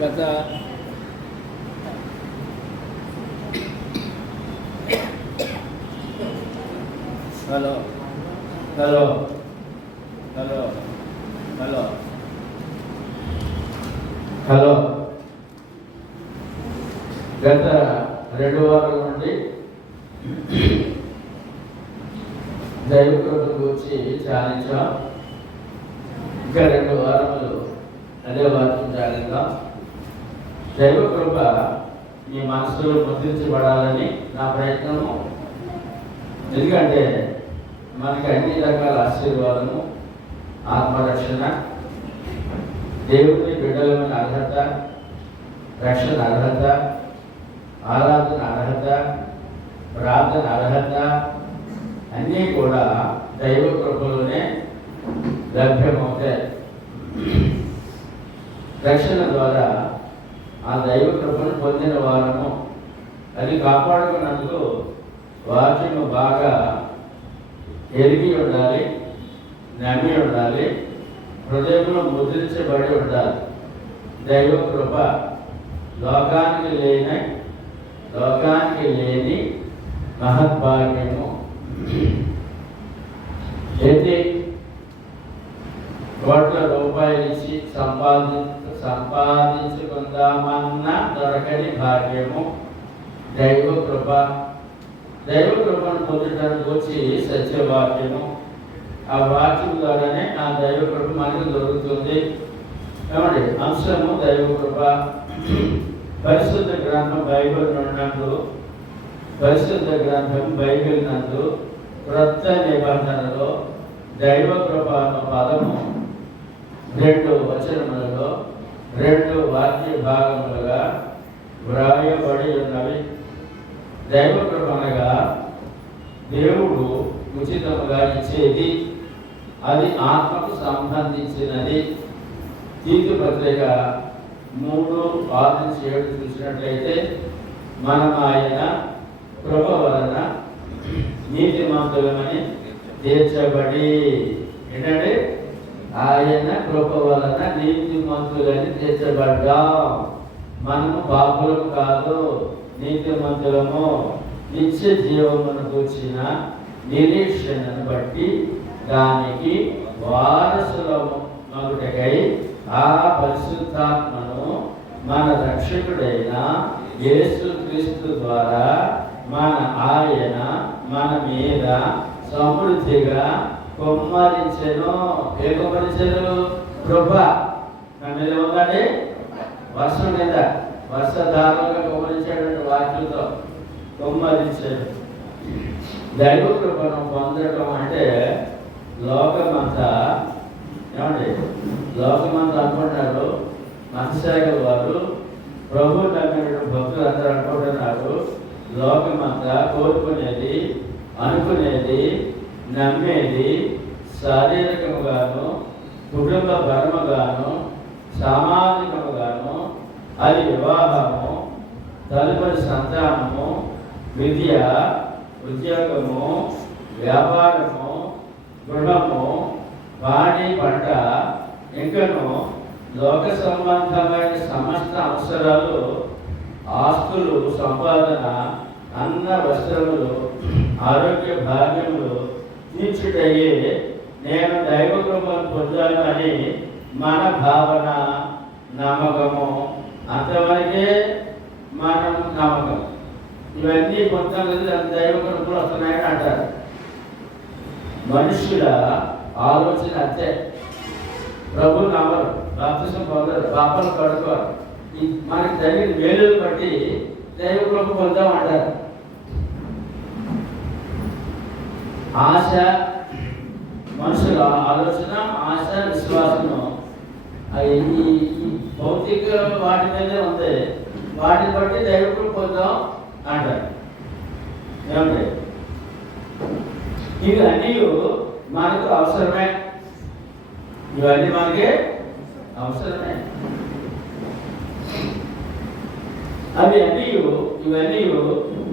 గత hello hello hello hello hello గత 2 వారాల నుండి దైవ కృపను గురించి ధ్యానించాం. ఇంకా 2 వారములు అదే వాక్యం ధ్యానిద్దాం. దైవ కృప మీ మనసులో ముద్రించబడాలని నా ప్రయత్నము. ఎందుకంటే మనకి అన్ని రకాల ఆశీర్వాదము, ఆత్మరక్షణ, దేవుని బిడ్డలమైన అర్హత, రక్షణ అర్హత, ఆరాధన అర్హత, ప్రార్థన అర్హత అన్నీ కూడా దైవ కృపలోనే లభ్యమవుతాయి. రక్షణ ద్వారా ఆ దైవ కృపను పొందిన వారము అది కాపాడుకున్నందుకు వాక్యము బాగా ఎరిగి ఉండాలి, నమ్మి ఉండాలి, హృదయంలో ముద్రించబడి ఉండాలి. దైవ కృప లోకానికి లేని మహద్భాగ్యము. ఎన్ని కోట్ల రూపాయలు ఇచ్చి సంపాదించుకుందామన్నా దొరకని భాగ్యము దైవ కృప. దైవ కృపను పొందడానికి వచ్చి సత్యవాక్యము. ఆ వాక్యం ద్వారానే ఆ దైవ కృప మనకు దొరుకుతుంది. ఏమండి అంశము దైవ కృప. పరిశుద్ధ గ్రంథం బైబిల్ నందు, పరిశుద్ధ గ్రంథం బైబిల్ నందు క్రొత్త నిబంధనలో దైవ కృప అన్న పదము 2 వచనములలో 2 వాక్య భాగములుగా వ్రాయబడి ఉన్నవి. దైవ కృప అనగా దేవుడు ఉచితముగా ఇచ్చేది, అది ఆత్మకు సంబంధించినది. తీతు పత్రిక 3:6-7 చూసినట్లయితే మనం ఆయన కృప వలన నీతిమంతులమని తీర్చబడి, ఏంటంటే ఆయన కృప వలన నీతిమంతులని తీర్చబడ్డాం. మనము పాపులం కాదు, నీతిమంతులము. నిత్య జీవమును కూర్చిన నిరీక్షణను బట్టి దానికి వారసులము మగుటకై ఆ పరిశుద్ధాత్మను మన రక్షకుడైన యేసుక్రీస్తు ద్వారా ఆయన మన మీద సమృద్ధిగా కుమ్మరించెను. ఏ కుమ్మరించెను? కృప. మన మీద ఉందండి. వర్షం మీద వర్షధారంగా కుమ్మరించాడు. వాక్యంతో కుమ్మరించాడు. దైవ కృపను పొందడం అంటే లోకమంతా, ఏమండి లోకమంతా అనుకుంటున్నారు, మతశాఖల వారు, ప్రభు నమ్మిన భక్తులు అందరూ అనుకుంటున్నారు, లోకమంతా కోరుకునేది, అనుకునేది, నమ్మేది శారీరకముగాను, కుటుంబ పరముగాను, సామాజికముగాను, అది వివాహము, తదుపరి సంతానము, విద్య, ఉద్యోగము, వ్యాపారము, గృహము, పాడి పంట, ఇంకను లోక సంబంధమైన సమస్త అవసరాలు, ఆస్తులు, సంపాదన, అన్న వస్త్రములు, ఆరోగ్య భాగ్యములు తీర్చుటయ్యే నేను దైవ కృపను పొందాను అని మన భావన, నమ్మకము. అంతవరకే మనం నమ్మకం. ఇవన్నీ పొందలేదు, దైవ కృపలు వస్తున్నాయని అంటారు. మనుషుల ఆలోచన అంతే. ప్రభు నమ్మరు, బాప్తిసం పొందరు, పాపాలు కడుకోరు. మనకి జరిగిన మేలును బట్టి దైవ కృప పొందామంటారు. ఆశ, మనుషుల ఆలోచన, ఆశ, విశ్వాసము అవి ఈ భౌతిక వాటి మీదే ఉంది. వాటిని బట్టి దైవకులు పొందాం అంటారు. ఏమంటే ఇవి అన్నీ మనకు అవసరమే. ఇవన్నీ మనకి అవసరమే. ఇవన్నీ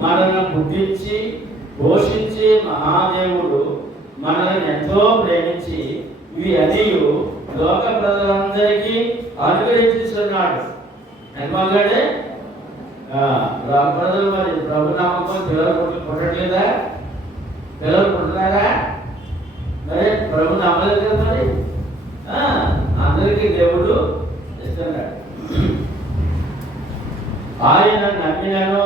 మనల్ని పుట్టించి పోషించి మహాదేవుడు మనల్ని ఎంతో ప్రేమించి ఇవి అన్నీ లోక ప్రజలందరికీ అనుగ్రహించుతున్నాడు. ఎందుకంటే లోక ప్రజలు మరి ప్రభు నామకం పిల్లలు పుట్టట్లేదా? పిల్లలు పుట్టినారా? మరి ప్రభు నమ్మలేదు కదా. మరి అందరికీ దేవుడు ఇస్తున్నాడు. ఆయన నమ్మినను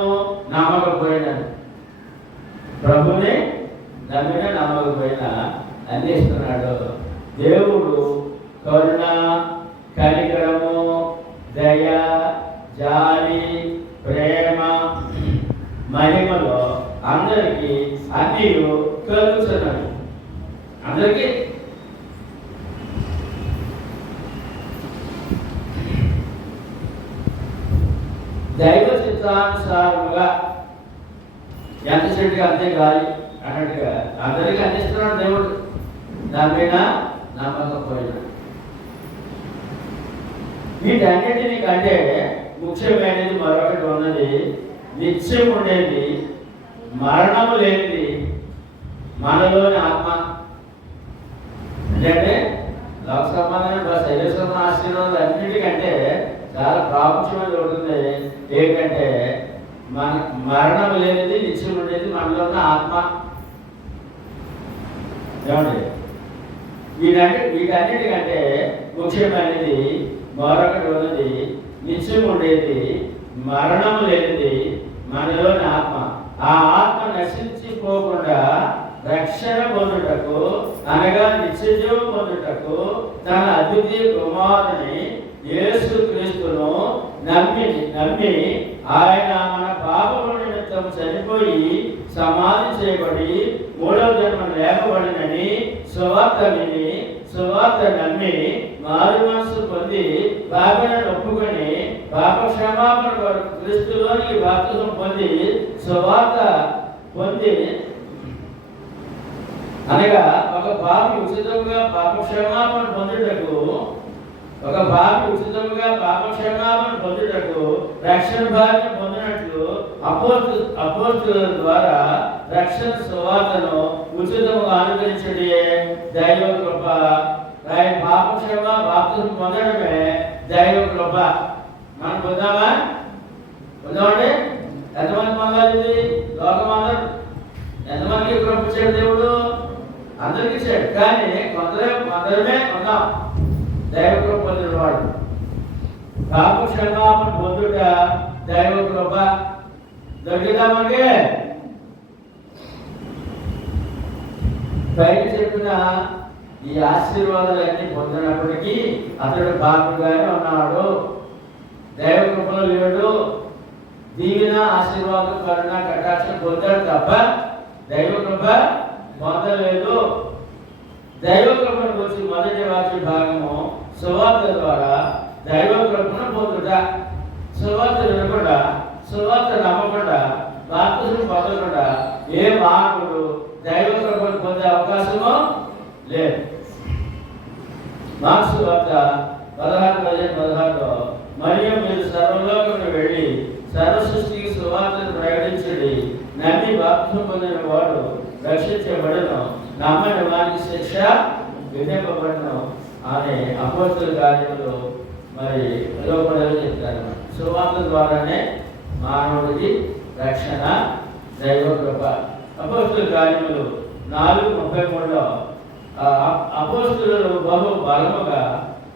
నమ్మకపోయినాను, ప్రభుని నమ్మిన నమ్మకపోయినా అన్ని ఇస్తున్నాడు. దేవుడు కరుణ, కనికరము, దయ, జాలి, ప్రేమ, మహిమలో అందరికీ అన్నీ కలుగుతున్నాడు. అందరికీ దైవ చిత్తానుసారముగా ఎంత చెట్టుగా అంతే గాలి అన్నట్టుగా అందరికీ అందిస్తున్నాడు దేవుడు. దాని మీద నమ్మకపోయినా వీటన్నిటినీ కంటే ముఖ్యమైనది మరొకటి ఉన్నది. నిత్యం ఉండేది, మరణము లేనిది మనలోని ఆత్మ. అంటే లోక సంబంధమైన శరీర సంబంధ ఆశీర్వాదాలు అన్నిటికంటే చాలా ప్రాముఖ్యమైనది ఉంటుంది. ఏంటంటే మన మరణం లేనిది, నిత్యం ఉండేది మనలో ఉన్న ఆత్మ. ఏమండి వీటన్నిటికంటే ముఖ్యమైనది మరొకటి ఉన్నది. నిత్యం ఉండేది, మరణం లేనిది మనలోని ఆత్మ. ఆ ఆత్మ నశించిపోకుండా రక్షణ పొందుటకు అనగా నిత్యజీవం పొందుటకు తన అద్వితీయ కుమారుని యేసు క్రీస్తును నమ్మి ఆయన మన పాపముల నిమిత్తం చనిపోయి సమాధి చేయబడి మూడవ జన్మ లేపబడినని సువార్త నమ్మి మారు మనసు పొంది పాపలను ఒప్పుకొని పాప క్షమాపణ కొరకు క్రీస్తులోనికి బాప్తిసం పొంది సువార్త పొంది అనగా ఒక పాపి ఉచితంగా పాప క్షమాపణ పొందుటకు రక్షణ భాగ్యం పొందినట్లు అపోస్తుల ద్వారా రక్షణ సువార్తను ఉచితంగా అనుగ్రహించడే దైవ కృప. పాప క్షమ బాప్తిసం పొందడమే దైవ కృప. మనం పొందామండి. ఎంతమంది పొందాలి? లోకమందరూ ఎంతమందికి కృప ఇచ్చాడు దేవుడు? అందరికి ఇచ్చాడు. కానీ కొందరమే పొందాం దైవ కృప పొందిన వాడు. పాప క్షమాపణ పొందుట దైవ కృప. దొరికిందా మనకి? పైకి చెప్పిన ఈ ఆశీర్వాదాలన్నీ పొందినప్పటికీ అతడు పాపగానే ఉన్నాడు, దైవ కృపలో లేడు. దీవెన, ఆశీర్వాదం, కరుణ, కటాక్షం పొందాడు తప్ప దైవ కృప పొందలేదు. దైవ కృపను గురించి మొదటి వాక్య భాగము సువార్త ద్వారా దైవ కృపను పొందుట. సువార్త వినకుండా, సువార్త నమ్మకుండా, బాప్తిసం పొందకుండా ఏ మానవుడు దైవ కృపను పొందే అవకాశము లేదు. మార్క్స్ వార్త 16:16 మరియు మీరు సర్వలోకమును వెళ్ళి సర్వ సృష్టికి సువార్తను ప్రకటించండి. నమ్మి బాప్తిసం పొందిన వాడు రక్షించబడను, నమ్మని వారికి శిక్ష విధింపబడను అనే అపోస్తుల కార్యములు మరి లోపడలు చెప్తారు. సువార్త ద్వారానే మానవుడికి రక్షణ, దైవ కృప. అపోస్తుల కార్యములు 4:33 అపోస్తులు బహు బలముగా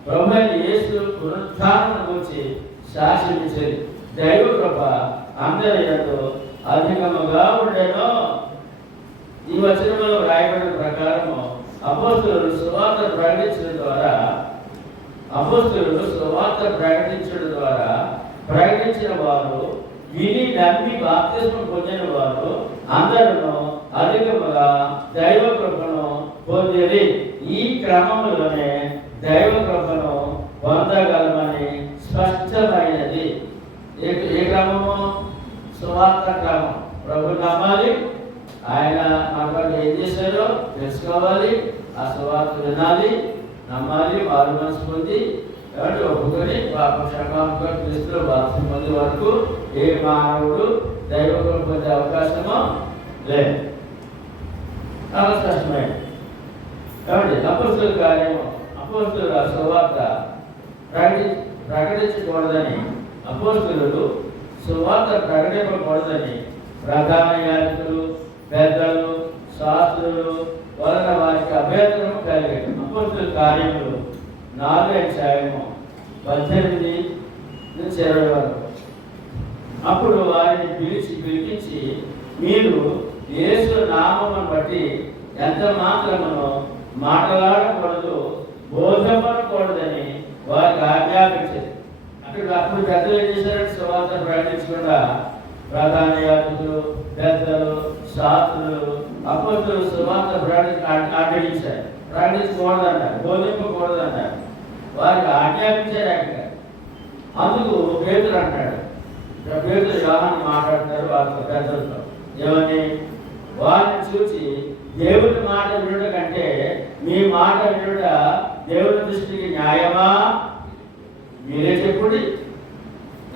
ప్రభు యేసు పునరుత్థానం గురించి శాసించేది. దైవ కృప అందరి యందు అధికముగా ఉండెను. ఈ వచనంలో రాయబడిన ప్రకారము అపోస్తులు సువార్త ప్రకటించడం ద్వారా ప్రకటించిన వారు, విని నమ్మి బాప్తిస్మం పొందిన వారు అందరూ అధికముగా దైవ కృపను పొందిరి. ఈ క్రమంలోనే దైవ కృపను పొందగలమని స్పష్టమైనది. ఏ క్రమము? సువార్త క్రమం. ప్రభు నమ్మాలి, ఆయన మనకు ఏం చేశారో తెలుసుకోవాలి, ఆ సువార్త వినాలి, నమ్మాలి, వారు మనసు పొంది కాబట్టి ఒప్పుకొని క్షమాపణ క్రీస్తులో బాప్తిసం పొందే వరకు ఏ మానవుడు దైవ పొందే అవకాశమో లేదు. చాలా స్పష్టమైనది. కాబట్టి అపోస్తుల కార్యము, అపోస్తుల సువార్త ప్రకటించకూడదని, అపోస్తులు సువార్త ప్రకటించకూడదని ప్రధాన యాజకులు, పెద్దలు, శాస్త్రులు వలన వారికి అభ్యంతరం కలిగారు. అపోస్తుల కార్యములు 4:18-20 వరకు. అప్పుడు వారిని పిలిపించి మీరు యేసు నామమును బట్టి ఎంత మాత్రమును మాట్లాడకూడదు, బోధపడకూడదని వారికి ఆజ్ఞాపించారు. అప్పుడు పెద్దలు ఏం చేశారంటే సువార్త ప్రకటించకుండా ప్రధాన యాజకులు, పెద్దలు, శాస్త్రులు అపోస్తులు సువార్త ప్రకటించారు. ప్రకటించకూడదన్నారు, బోధింపకూడదన్నారు, వారికి ఆజ్ఞాపించారు. అక్కడ అందుకు పేతురు అంటాడు, పేతురు యోహాను మాట్లాడతారు వాళ్ళతో, పెద్దలతో ఏమని? వారిని చూసి దేవుని మాట వినుట కంటే మీ మాట వినుట దేవుని దృష్టికి న్యాయమా? మీరే చెప్పుడి.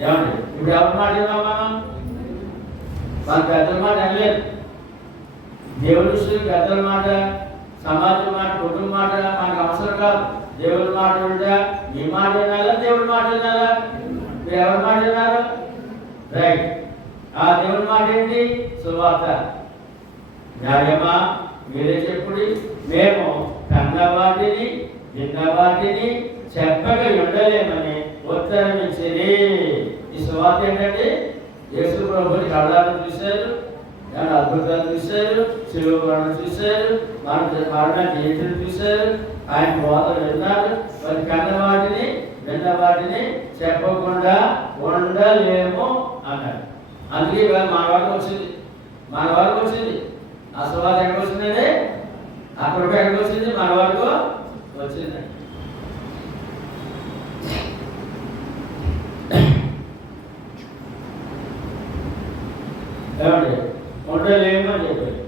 ఏమండి? ఇప్పుడు ఎవరి మాట విన్నాం మనం? మన పెద్దల మాట అనలేదు. దేవుని దృష్టికి పెద్దల మాట, సమాజం మాట, కుటుంబం మాట మనకు అవసరం కాదు. దేవుని మాట వింటా, మీ మాట వినాలా, దేవుడి మాట వినాలా? మీరు ఎవరి మాట విన్నారు? రైట్. ఆ దేవుని మాట ఏంటి? సువార్త. న్యాయమా? మీరే చెప్పుడి. మేము కన్న వాటిని విన్న వాటిని చెప్పక ఉండలేమని ఉత్తరం ఇచ్చేది. ఈ సువార్త ఏంటంటే యేసు ప్రభుని కళ్ళాలను చూశారు, అద్భుతాలు చూశారు, శిలువ మరణం చూశారు, మరణ జీవితం చూశారు, ఆయన బోధలు విన్నారు. మరి కన్న వాటిని విన్న వాటిని చెప్పకుండా ఉండలేము అన్నాడు. అందుకే ఇవాళ మన వరకు వచ్చింది, మన వరకు వచ్చింది. ఆ సువార్త ఎక్కడికి వచ్చిందండి? అక్కడికి ఎక్కడికి వచ్చింది? మన వరకు వచ్చిందండి. ఏమండి? ఉండలేము అని చెప్పారు.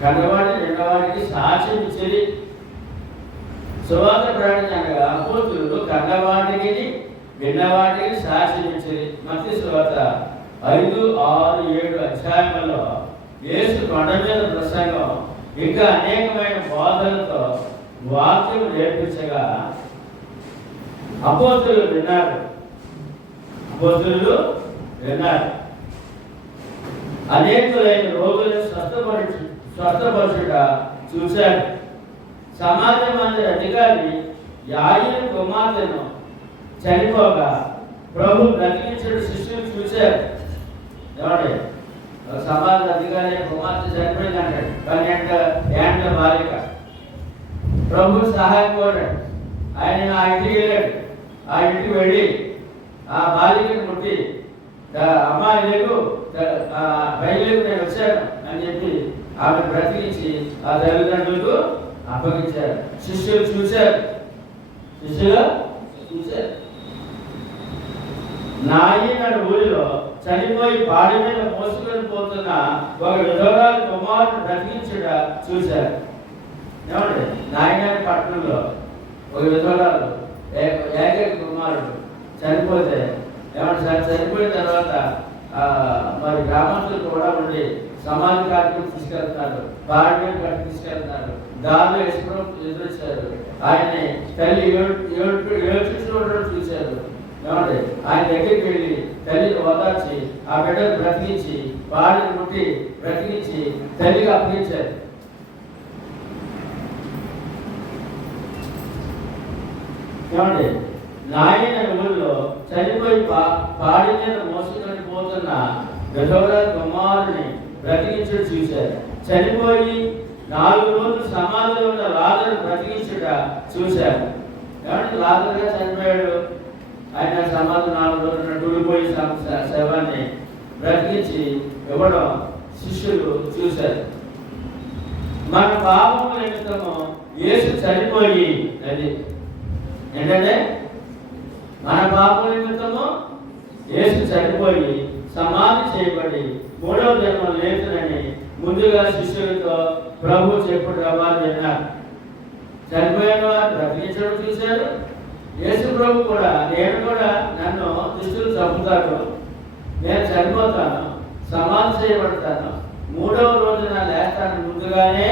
కన్నవాడిని రెండవాడికి సాక్ష్యం ఇచ్చేది సువార్త ప్రకటించగా అపోస్తులు కన్నవాటికి విన్నవాటికి సాక్ష్యం ఇచ్చేది. మత్తయి సువార్త 5, 6, 7 అధ్యాయములలో యేసు కొండ మీద ప్రసంగం ఇంకా అనేకమైన బోధనలతో వాక్యం నేర్పించగా అపోస్తులు విన్నారు. అనేకులైన రోగులను స్వస్థపరచుట చూశారు. సమాజ మందిర అధికారి యాయిరు కుమార్తెను చనిపోగా ప్రభు బ్రతికించడు శిష్యులు చూశారు. ఏమండి? సమాజ అధికారి కుమార్తె చనిపోయింది అంటాడు. 12 ఏళ్ల బాలిక. ప్రభు సహాయం కోరాడు. ఆయన ఆ ఇంటికి వెళ్ళాడు. ఆ ఇంటికి వెళ్ళి ఆ బాలికను ముట్టి, అమ్మా లేకు, బయలుదేరి నేను వచ్చాను అని చెప్పి ఆమె బ్రతికించి ఆ తల్లిదండ్రులకు అప్పగించారు. శిష్యులు చూశారు. నాయనడు ఊరిలో చనిపోయి పాడి మీద మోసుకొని పోతున్న ఒక విధవరాలు కుమారుడు బ్రతికించుట చూశారు. ఏమండి? నాయనాని పట్టణంలో ఒక విధవరాలు ఏకైక కుమారుడు చనిపోతే, ఏమంటే సార్ చనిపోయిన తర్వాత మరి గ్రామాంతులు కూడా ఉండి సమాజ కార్యక్రమం తీసుకెళ్తున్నారు, పాడి మీద కట్టి తీసుకెళ్తున్నారు. దానిలో యశ్వరం ఎదురొచ్చారు. ఆయన్ని తల్లి ఏడ్చుకుంటూ చూశారు. ఏమంటే? ఆయన దగ్గరికి వెళ్ళి తల్లిని ఓదార్చి ఆ బిడ్డను బ్రతికించి పాడిని ముట్టి బ్రతికించి తల్లిగా అప్పగించారు. ఏమండి? నాయన ఊళ్ళో చనిపోయి పాడి మీద మోసుకొని పోతున్న విధవరాల కుమారుని బ్రతికించుట చూశారు. చనిపోయి 4 రోజులు సమాధిలో ఉన్న లాజరు బ్రతికించుట చూశారు. ఏమంటే? లాజరుగా చనిపోయాడు. ఆయన సమాధి 4 రోజులు టూడిపోయి శవాన్ని బ్రతికించి ఇవ్వడం శిష్యులు చూశారు. మన పాపము నిమిత్తము యేసు చనిపోయి, అది ఏంటంటే మన పాపం నిమిత్తము యేసు చనిపోయి సమాధి చేయబడి మూడవ దినం లేచునని ముందుగా శిష్యులతో ప్రభు చెప్పుడు రవాలు విన్నారు. చనిపోయిన వారు బ్రతికించడం చూశారు. యేసు ప్రభు కూడా, నేను కూడా నన్ను దుష్టులు చంపుతారు, నేను చనిపోతాను, సమాధి చేయబడతాను, మూడవ రోజున లేస్తాను ముందుగానే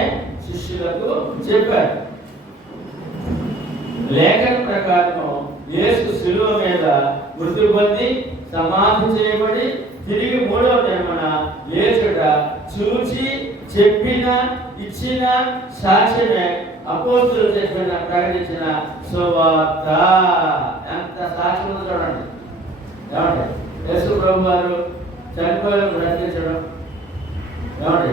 శిష్యులకు చెప్పారు. లేఖన ప్రకారము యేసు శిలువ మీద మృతి పొంది సమాధి చేయబడి తిరిగి మూడవ దినమున లేచుట చూచి చెప్పిన ఇచ్చిన సాక్ష్యమే అపోస్తులు చెప్పిన ప్రకటించిన సువార్త. ఎంత సాక్ష్యం చూడండి. ఏమంటే యేసు ప్రభు వారు చనిపోయిన బ్రతికించడం, ఏమంటే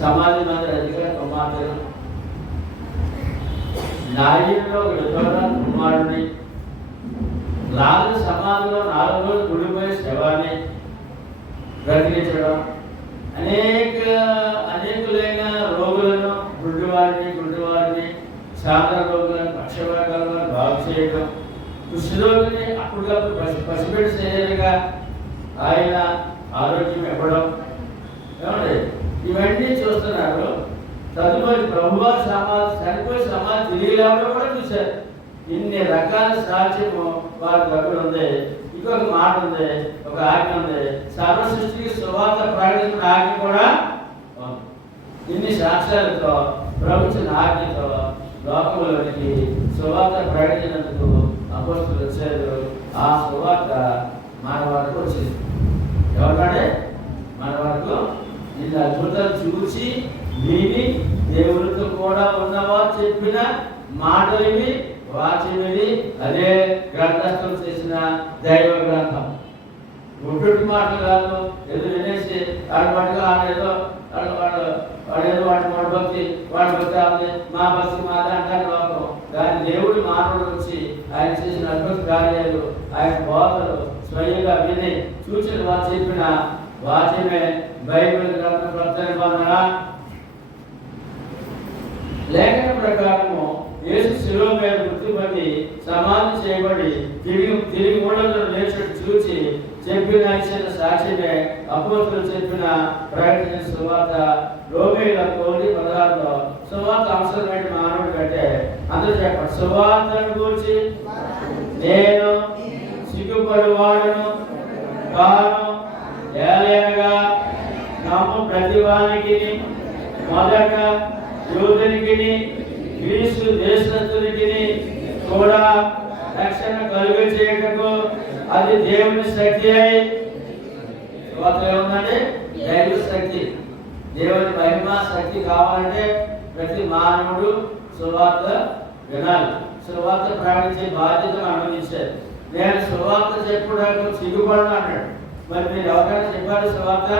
సమాధి మందిర అధికార కుమార్తెను, నాయకుల్లో విడుదల కుమారుని, లాలు సమాధిలో 4 రోజులు గుడిపోయే శవాన్ని బ్రతికించడం, అనేకులైన రోగులను, గుడ్డివారిని, శాంత రోగులను, పక్షవాతాలను బాగు చేయడం, కుష్ఠరోగిని అప్పటికప్పుడు పసిపెట్టి శరీరంగా ఆయన ఆరోగ్యం ఇవ్వడం, ఏమండి ఇవన్నీ చూస్తున్నారు. తదుపరి ప్రభువారు చనిపోయి సమాధి తిరిగి లేవడం కూడా చూశారు. ఇన్ని రకాల సాక్ష్యము వారి దగ్గర ఉంది. ఇంకొక మాట ఉంది, ఒక ఆజ్ఞ ఉంది, సర్వ సృష్టికి సువార్త ప్రకటించిన ఆజ్ఞ కూడా ఉంది. ఇన్ని సాక్ష్యాలతో ప్రభుత్వ ఆజ్ఞతో లోకంలోనికి సువార్త ప్రకటించినందుకు అపోస్తులు వచ్చారు. ఆ సువార్త మన వరకు వచ్చింది. ఎవరికంటే మన వరకు ఇన్ని అద్భుతాలు చూసి విని దేవుడితో కూడా ఉన్నవారు చెప్పిన మాటలు వాచినది. అదే గ్రంథస్థం చేసిన దైవ గ్రంథం. గుడ్డు మాటలు కాదు, ఏదో వినేసి వాడి మటుగా వాడేదో వాడి భక్తి అవుతుంది, మా భక్తి మాదే అంటారు లోకం. కానీ దేవుడి మానవుడు వచ్చి ఆయన చేసిన అద్భుత కార్యాలు, ఆయన బోధలు స్వయంగా విని చూసిన వారు చెప్పిన వాచ్యమే బైబిల్ గ్రంథం కొత్త నిబంధన. లేఖన ప్రకారము యేసు శిలువ మీద మృతి పొంది సమాధి చేయబడి తిరిగి మూడవ లేచినట్టు చూచి చెప్పిన ఇచ్చిన సాక్ష్యమే అపోస్తులు చెప్పిన ప్రకటించిన సువార్త. రోమీయుల 9:16 సువార్త అవసరమైన మానవుడి కంటే అందరూ చెప్పండి. సువార్తను గురించి నేను సిగ్గుపడువాడును కాను, ఏలయనగా నమ్ము ప్రతివానికి మొదట యూదునికి గ్రీసు దేశస్తునికి కూడా రక్షణ కలుగు చేయటకు అది దేవుని శక్తి అయి. సువార్త ఏముందండి? దైవ శక్తి, దేవుని మహిమ శక్తి కావాలంటే ప్రతి మానవుడు సువార్త వినాలి. సువార్త ప్రకటించే బాధ్యత అనుభవించారు. నేను సువార్త చెప్పుకోవడానికి సిగ్గుపడను అన్నాడు. మరి మీరు ఎవరైనా చెప్పారు సువార్త?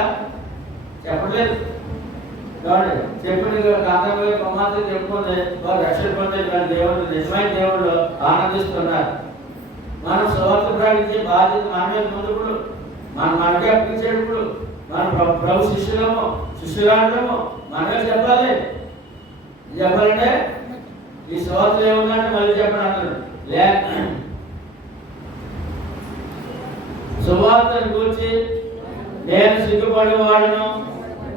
చెప్పలేదు. చెప్పిన కాంతంలో కుమార్తె చెప్పుకుంది, వారు రక్షణ పొందే దేవుడు నిజమైన దేవుళ్ళు ఆనందిస్తున్నారు. మనం సువార్త ప్రకటించే బాధ్యత మన మీద ముందుప్పుడు మనకే అప్పించేటప్పుడు మన ప్రభు శిష్యురాడము మనమే చెప్పాలి. చెప్పాలంటే ఈ సువార్త ఏముందంటే మళ్ళీ చెప్పండి అంటారు. సువార్తను గురించి నేను సిగ్గుపడేవాడును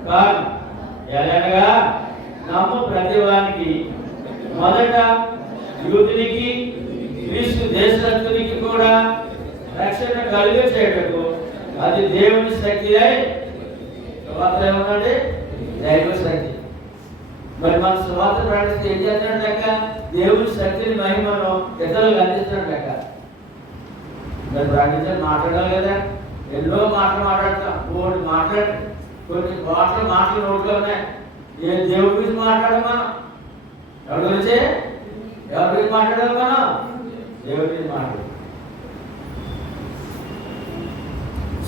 కాదు, ఎలాగా నమ్ము ప్రతివానికి మొదట యూదునికి గ్రీసు దేశస్తునికి కూడా రక్షణ కలుగ చేయటకు అది దేవుని శక్తి అయి. సువార్త ఏమన్నాడు? దైవ శక్తి. మరి మన సువార్త ప్రకటిస్తే ఏం చేస్తున్నాడక? దేవుని శక్తిని మహిమను ఇతరులకు అందిస్తున్నాడక. మరి ప్రకటించాలి, మాట్లాడాలి కదా. ఎన్నో మాట్లాడతాం, కొన్ని మాటలు నోట్లో ఉన్నాయి. ఏ దేవుడి గురించి మాట్లాడాలి మనం? ఎవరి గురించి మాట్లాడాలి మనం? దేవుడి గురించి మాట్లాడాలి.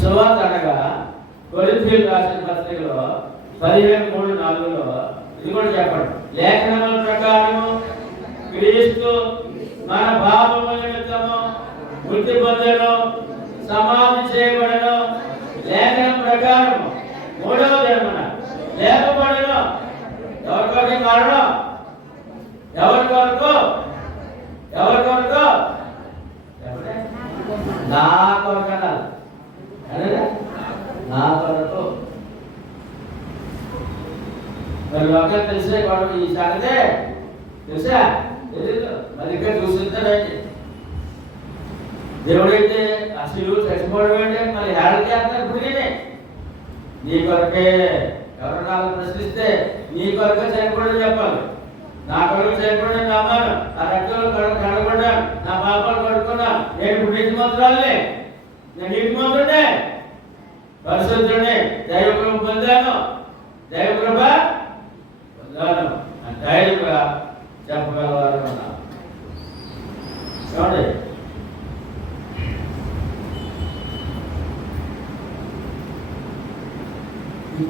సువార్త అనగా కొరింథీయులకు రాసిన పత్రికలో 15:3-4 ఇది కూడా చెప్పండి. లేఖనముల ప్రకారము క్రీస్తు మన పాపముల నిమిత్తము మృతి పొందెను, సమాధి చేయబడెను, లేఖనం ప్రకారం మూడవ దినమున లేపబడును. ఎవరి కొరకు మరణం? ఎవరి కొరకు? ఎవరి కొరకు? నా కొరకు అన్నారు. నా కొరకు. మరి లోకం తెలిసే వాడు ఈ సంగతే తెలుసా? తెలీదు. మరి ఇక్కడ చూస్తుంటారండి. దేవుడైతే అసలు చచ్చిపోవడం ఏంటి? మరి హేళన చేస్తారు. ఇప్పుడుగానే నీ కొరకే. ఎవరు నాకు ప్రశ్నిస్తే నీ కొరకే చనిపోవడం చెప్పాలి. నా కొరకు చనిపోవడం నమ్మాను. ఆ రక్తంలో కడగబడ్డాను. నా పాపాలు కడుక్కున్నాను. నేను ఇప్పుడు నీతిమంతురాలే. నేను నీతిమంతుడే, పరిశుద్ధుడే, దైవ కృప పొందాను. దైవ కృప పొందాను అని ధైర్యంగా చెప్పగలవారు అన్నా. చూడండి,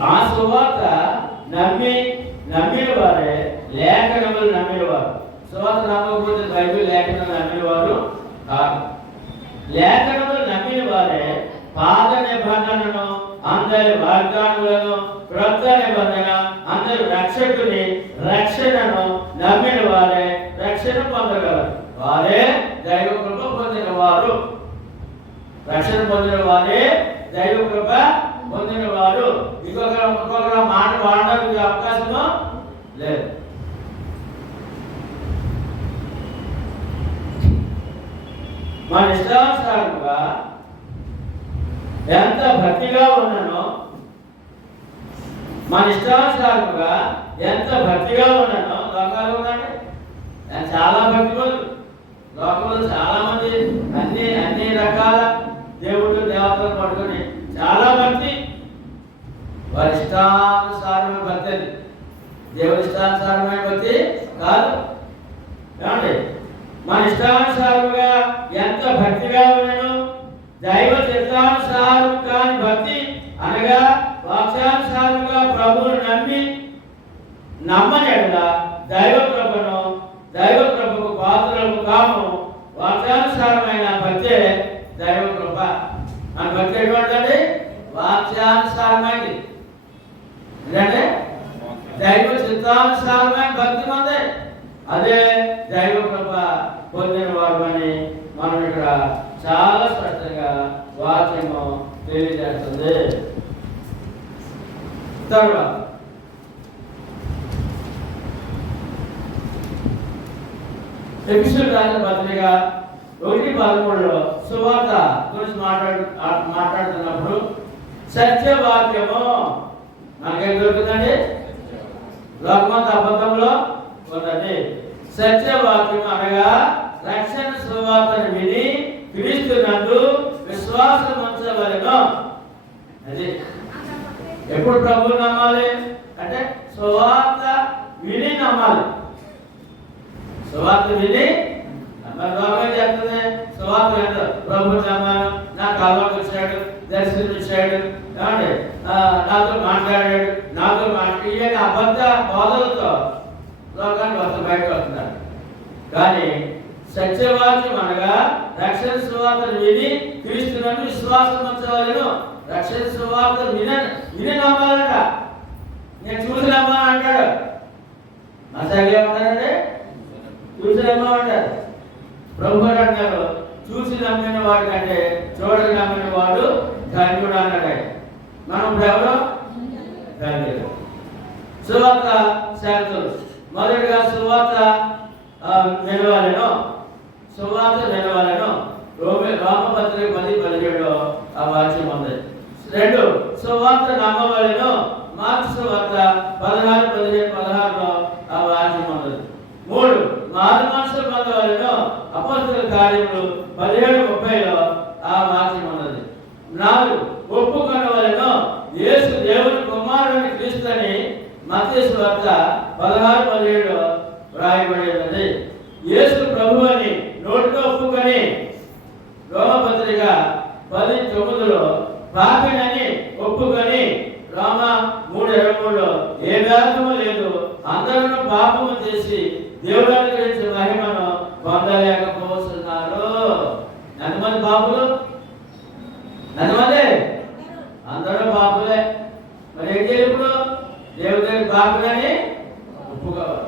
ఆ సువార్త నమ్మిన వారే లేఖనములు నమ్మిన వారు. సువార్త నమ్మకపోతే బైబిల్ లేఖనం నమ్మిన వారు కాదు. లేఖనములు నమ్మిన వారే పాత నిబంధనను, అందరి వాగ్దానములను, క్రొత్త నిబంధన, అందరి రక్షకుని రక్షణను నమ్మిన వారే రక్షణ పొందగలరు. వారే దైవ కృప పొందిన వారు. రక్షణ పొందిన వారే దైవ కృప పొందిన వారు. ఇంకొక మాట వాడడానికి అవకాశము లేదు. మన ఇష్టానుసారంగా ఎంత భక్తిగా ఉన్నానో, మన ఇష్టానుసారంగా ఎంత భక్తిగా ఉన్నానో లోకాలు ఉన్నాడు. చాలా భక్తిపరులు లోకంలో చాలా మంది అన్ని రకాల దేవుడు దేవతలు పట్టుకొని చాలా భక్తి. వారి ఇష్టానుసారమైన భక్తి. అది దేవుడి ఇష్టానుసారమైన భక్తి కాదు. ఏమండి, మన ఇష్టానుసారంగా ఎంత భక్తిగా ఉన్నాను. దైవ చిత్తానుసారం కాని భక్తి అనగా వాక్యానుసారంగా ప్రభువును నమ్మని ఎడలా దైవ కృపకు పాత్రలు కాము. వాక్యానుసారమైన భక్తే దైవ కృప. మన భక్తి ఎటువంటిది? వాక్యానుసారమైనది. ఎందుకంటే దైవ చిత్తానుసారమైన భక్తి మందే. అదే దైవ కృప పొందిన వారు అని మనం ఇక్కడ చాలా స్పష్టంగా వాక్యము తెలియజేస్తుంది. తర్వాత ఎపిసోడ్ రాసిన పత్రిక 1:13 సువార్త గురించి మాట్లాడుతున్నప్పుడు సత్యవాక్యము మనకేం దొరుకుతుందండి? లోకమంత అబద్ధంలో ఉన్నది. సత్యవాక్యం అనగా రక్షణ సువార్తను విని క్రీస్తునందు విశ్వాసం ఉంచవలెను. అది ఎప్పుడు ప్రభువు నమ్మాలి అంటే సువార్త విని నమ్మాలి. సువార్త విని లోకం చెప్తుంది. సువార్త ఏంటో ప్రభు నమ్మాను, నా కాళ్ళకు వచ్చాడు, దర్శనం ఇచ్చాడు, ఏమండి నాతో మాట్లాడాడు, ఇవన్నీ అబద్ధ బోధలతో లోకానికి వస్త బయటకు వస్తున్నారు. కానీ సత్యవాక్యం అనగా రక్షణ సువార్తను విని క్రీస్తునందు విశ్వాసం ఉంచవలెను. రక్షణ సువార్తను విని నమ్మాలంట. నేను చూసి నమ్మాలని అంటాడు. మా సరిగా ఉంటారండి, చూసి నమ్మమంటారు. ప్రభు అంటారు, చూసి నమ్మిన వాడి కంటే చూడక నమ్మిన వాడు ధన్యుడు అన్నాడు. మనం ఇప్పుడు ఎవరు? ధన్యుడు. సువార్త శాంతులు. మొదటిగా సువార్త వినవాలను. రోమపత్రిక 10:17 ఆ వాక్యం ఉంది. 2 సువార్త నమ్మవలెను. మార్క్స్ సువార్త 16:15-16 ఆ వాక్యం ఉంది. 3 మారు మనసు పొందవలెను. అపొస్తలుల కార్యములు 17:30 ఆ వాక్యం ఉన్నది. 4 ఒప్పుకొనవలెను. యేసు దేవుని కుమారుని క్రీస్తుని మత్తయి సువార్త 16:17 వ్రాయబడి ఉన్నది. యేసు ప్రభు అని నోటితో ఒప్పుకొని రోమపత్రిక 10:9 పాపినని ఒప్పుకొని రోమ 3:23 ఏ భేదము లేదు, అందరూ పాపము చేసి దేవుడు అనుగ్రహించిన మహిమను పొందలేకపోతున్నారు. ఎంతమంది పాపులు? ఎంతమంది? పాపినని ఒప్పుకోవాలి.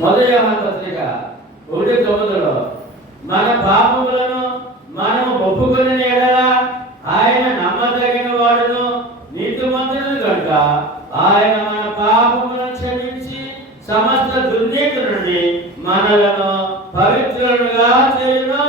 మొదటి యోహాను పత్రిక 1:9 మన పాపములను మనము ఒప్పుకుని ఎడల ఆయన నమ్మదగిన వాడును నీతిమంతుడు కనుక ఆయన మన పాపములను క్షమించి సమస్త దుర్నీతి నుండి మనలను పవిత్రులుగా చేయును.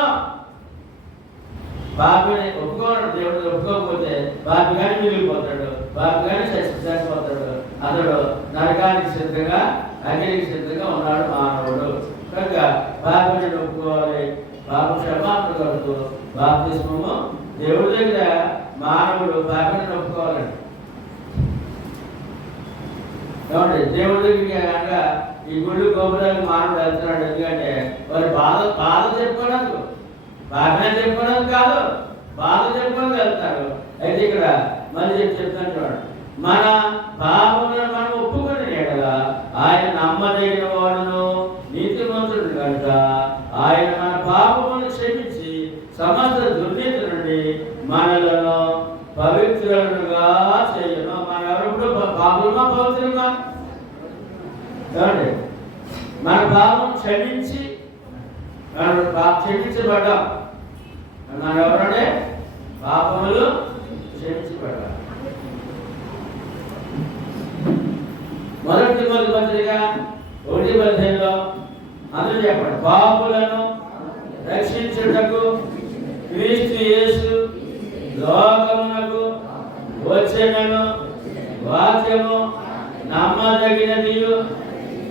పాపిని ఒప్పుకోవడం దేవుడు ఒప్పుకోకపోతే పాపిగానే మిగిలిపోతాడు, పాపిగానే చచ్చిపోతాడు. అతడు నరకానికి సిద్ధంగా అగ్నికి సిద్ధంగా ఉన్నాడు మానవుడు. కనుక పాపిని ఒప్పుకోవాలి. పాప క్షమాపణ కొరకు బాప్తిస్మము దేవుడి దగ్గర మానవుడు పాపిని ఒప్పుకోవాలండి. కాబట్టి దేవుడి దగ్గరికి కనుక ఈ గుళ్ళు గోపురాలకు మానవుడు వెళ్తున్నాడు. ఎందుకంటే వారి బాధ చెప్పుకోవడానికి, పాపిని చెప్పుకోవడానికి కాదు, బాధ చెప్పుకోవడానికి వెళ్తాడు. అయితే ఇక్కడ మళ్ళీ చెప్తాను చూడండి, మన పాపములను మనం ఒప్పుకొని ఎడలా ఆయన నమ్మదగిన వాడును నీతిమంతుడు కనుక ఆయన మన పాపములను క్షమించి సమస్త దుర్నీతి నుండి మనలను పవిత్రులుగా చేయను. మన ఎవరు పాపములుగా పవిత్రులుగా ఏమండి? మన పాపం క్షమించి క్షమించబడ్డాం. మన ఎవరంటే పాపములు క్షమించబడ్డాం. మొదటి తిమోతి పత్రిక 1:15 అందరూ చెప్పండి, పాపులను రక్షించుటకు క్రీస్తు యేసు లోకమునకు వచ్చెనను, వాక్యము నమ్మదగినది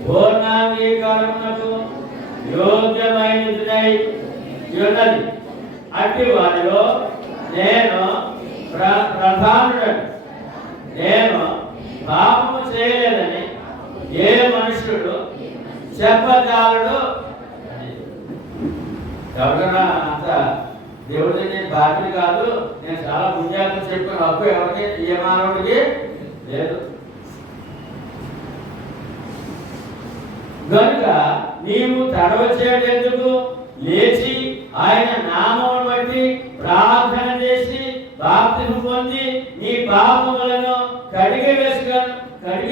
పూర్ణాంగీకారమునకు యోగ్యమైనదినై ఉన్నది. అట్టి వారిలో నేను ప్రధానుడను. నేను పాపము చేయలేదని ఏ మనుషుడు చెప్పజాలడు. ఎవరికైనా అంత దేవుడి నేను బాధ్యత కాదు, నేను చాలా పుణ్యాలను చెప్పుకుని హక్కు ఎవరికి ఏ మానవుడికి లేదు. కనుక నీవు తడవచేటెందుకు లేచి ఆయన నామమును బట్టి ప్రార్థన చేసి బాప్తిస్మము పొంది నీ పాపములను కడిగి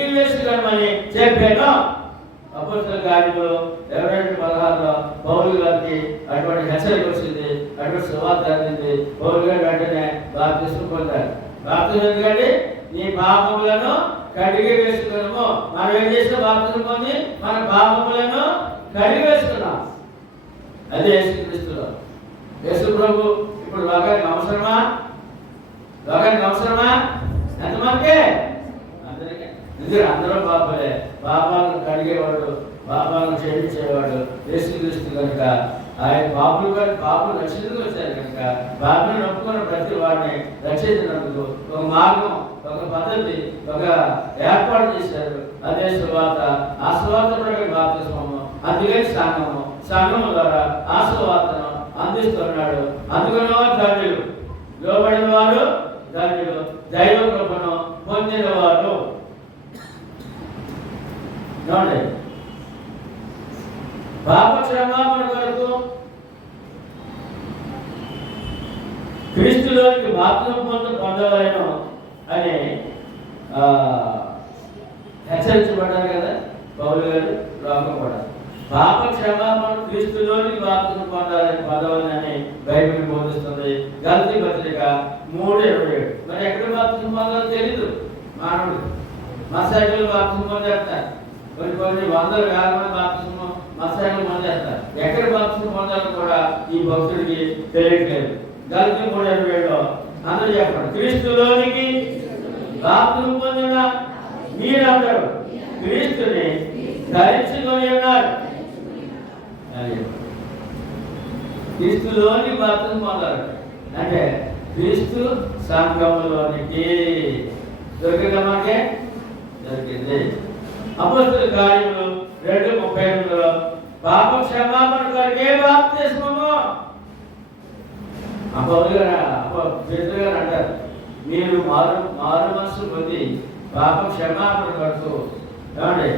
వేసుకొనమని చెప్పాను. అపోస్తలుల కార్యములు 22:16 పౌలు గారికి అటువంటి హెచ్చరిక వచ్చింది, అటువంటి సువార్త అందింది. పౌలు గారు వెంటనే బాప్తిస్మము పొందారు. బాప్తిస్మం ఎందుకంటే నీ పాపములను కడిగి వేసుకున్నాము. మనం ఏం చేసిన బాప్తిస్మం పొంది మన పాపములను కడిగి వేసుకున్నాం. అదే యేసుక్రీస్తులో. యేసు ప్రభు ఇప్పుడు లోకానికి అవసరమా? ఎంతమందికే? అందరికీ. అందరూ పాపలే. పాపాలను కడిగేవాడు, పాపాలను క్షమించేవాడు యేసుక్రీస్తు కనుక ఆయన పాపులు రక్షించుకు వచ్చారు కనుక పాపలను ఒప్పుకున్న ప్రతి వాడిని రక్షించినందుకు ఒక మార్గం, ఒక పద్ధతి, ఒక ఏర్పాటు చేశారు. అదే సువార్త. ఆ సువార్త ప్రకారం బాప్తిస్మము, అందుకని సంఘము ద్వారా ఆ సువార్తను అందిస్తున్నాడు. అందుకున్న వారు ధన్యులు, లోబడిన వారు ధన్యులు, దైవ కృపను పొందిన వారు. పాప క్షమాపణ కొరకు క్రీస్తులోనికి బాప్తిస్మము పొందవలెను అని హెచ్చరించబడ్డారు కదా పౌలు గారు. లోకం కూడా పాప క్షమాపణ క్రీస్తులోనికి బాప్తిస్మము పొందవలెనని బైబిల్ బోధిస్తుంది. గలతీ పత్రిక 3:27. మరి ఎక్కడ బాప్తిస్మము పొందాలో తెలీదు మానవుడు. మత్స్యాకులు బాప్తిస్మం పొందేస్తారు, కొన్ని వందలు వేల మంది బాప్తిస్మం మత్స్యాకులు పొందేస్తారు. ఎక్కడ బాప్తిస్మం పొందాలో కూడా ఈ భక్తుడికి తెలియట్లేదు. గలతీ 3:27 అందరూ చెప్పండి, క్రీస్తులోనికి బాప్తిస్మం పొందిన మీరందరూ క్రీస్తుని ధరించుకొని ఉన్నారు. క్రీస్తులోని బాప్తిస్మం పొందారు అంటే క్రీస్తు సంఘములోనికి దొరికిందమ్మాకే దొరికింది. అపోస్తలుల కార్యములు 2:38 పాప క్షమాపణ కొరకే బాప్తిస్మము. పేతురు గారు అంటారు, మీరు మారు మనసు పొంది పాప క్షమాపణ కొరకు ఏమండి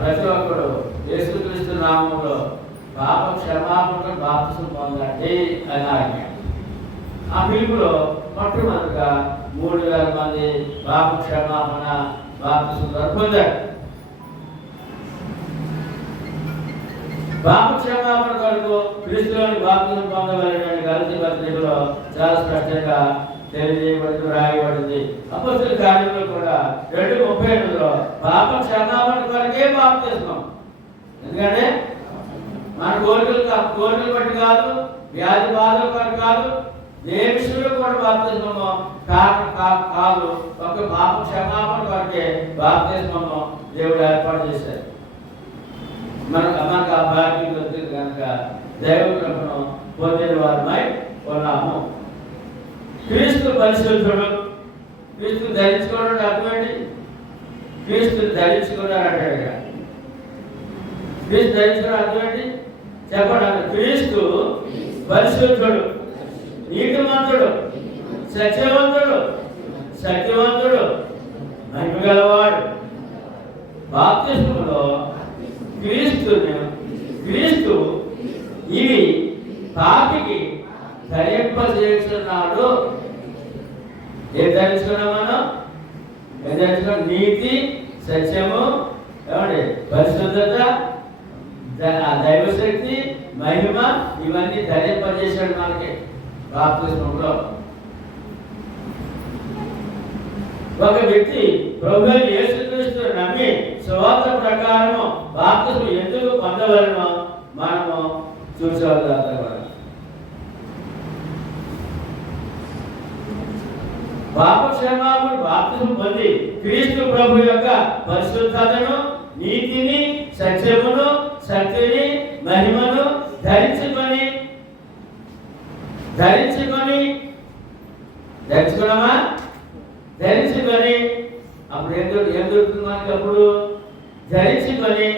ప్రతి ఒక్కరు యేసుక్రీస్తు నామములో పాప క్షమాపణ బాప్తిస్మం పొందండి అని ఆజ్ఞ. ఆ పిలుపులో మొట్టమొదటిగా 3,000 మంది పాప క్షమాపణ బాప్తిస్మం పొందారు. పాప క్షమాపణ కొరకు క్రీస్తులోని బాప్తిస్మం పొందవలెనని గలతీ పత్రికలో చాలా స్పష్టంగా తెలియజేయబడింది, రాయబడింది. అపొస్తలుల కార్యంలో కూడా 2:38లో పాప క్షమాపణ కొరకే బాప్తిస్మం. ఎందుకంటే మన కోరికలు బట్టి కాదు, వ్యాధి బాధల కొరకు కాదు, ఏ విషయంలో కూడా బాప్తిస్మము కాదు, ఒక పాప క్షమాపణ కొరకే బాప్తిస్మము దేవుడు ఏర్పాటు చేశారు. మనకు ఆ భాగ్యం వచ్చింది కనుక దైవ కృపను పొందిన వారమై ఉన్నాము. క్రీస్తు పరిశుద్ధుడు. క్రీస్తు ధరించుకోవడం అర్థమేంటి? క్రీస్తు ధరించుకున్నాడు అంటాడు. క్రీస్తు ధరించుకోవడం అర్థమేంటి చెప్పండి. క్రీస్తు పరిశుద్ధుడు, నీతిమంతుడు, సత్యవంతుడు, శక్తివంతుడు, మహిమ గలవాడు. బాప్తిస్మములో క్రీస్తు ఇవి పాపికి ధరింపజేస్తున్నాడు. ఏం ధరించుకున్నాం మనం? ఏం ధరించుకున్నాం? నీతి, సత్యము, ఏమండి, పరిశుద్ధత, దైవశక్తి, మహిమ, ఇవన్నీ ధరింపజేశాడు మనకి బాప్తిస్మములో. ఒక వ్యక్తి ప్రభువైన యేసుక్రీస్తును నమ్మి సువార్త ప్రకారము బాప్తిస్మం ఎందుకు పొందవలనో మనము చూసేవాళ్ళం. పాప క్షమాపణ బాప్తిస్మం పొంది క్రీస్తు ప్రభు యొక్క పరిశుద్ధతను, నీతిని, సత్యమును, శక్తిని, మహిమను ధరించుకున్నామా? ధరించుకొని అప్పుడు ఏం దొరుకుతుంది మనకి? అప్పుడు ధరించుకొని